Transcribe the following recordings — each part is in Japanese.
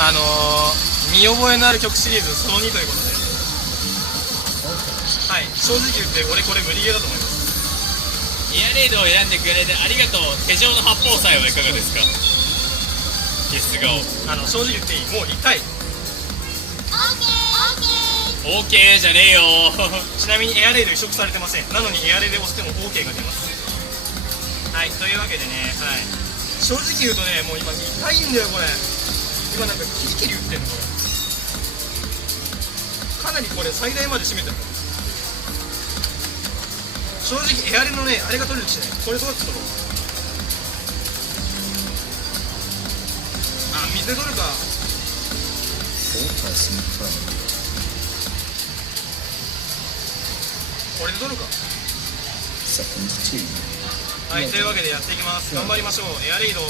見覚えのある曲シリーズその2ということで、はい、正直言って俺これ無理ゲーだと思います。エアレードを選んでくれてありがとう。手錠の八宝菜はいかがですか。ゲス顔。正直言っていい、もう痛い。オーケーじゃねえよちなみにエアレイド移植されてません。なのにエアレイドを押しても OK が出ます。はい、というわけでね、はい、正直言うとね、もう今痛いんだよこれ。今なんかキリキリ打ってんのこれ。かなりこれ最大まで締めてる。正直エアレのね、あれが取れるしね、これどうやって取ろう。あ、水で取るか。これで取るか。はい、というわけでやっていきます。頑張りましょう。エアレイド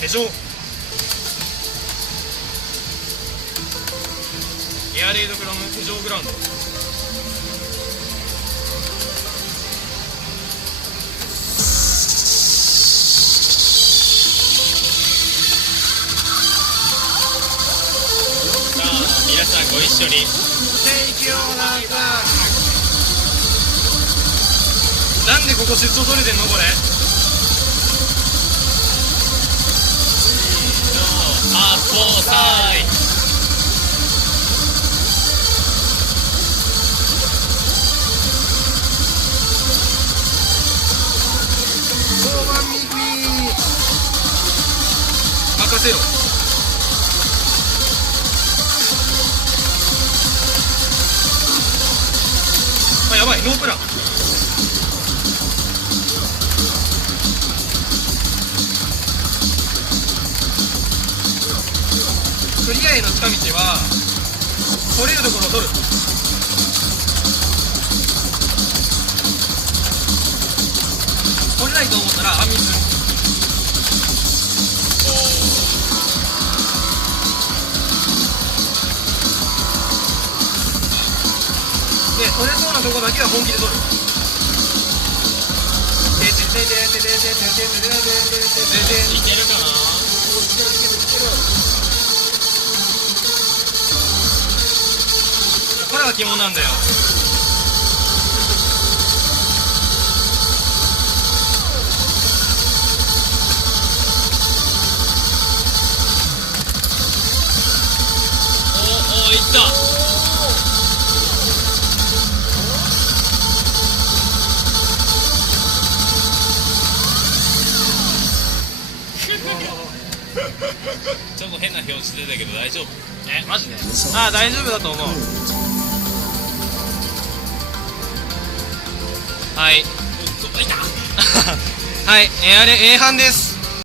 手錠、エアレイドフロム手錠グラウンド。皆さんご一緒に。なんでここ出張取れてんのこれ。八宝菜。任せろ。あ、やばい、ノープラン。クリアへの近道は取れるところを取る。取れないと思ったら暗密。で、取れそうなとこだけは本気で取る。いけるかな。これは肝なんだよ。お、いった。ちょっと変な表示出たけど大丈夫？マジで？ああ、大丈夫だと思う。はい。いた。はい、A 班です。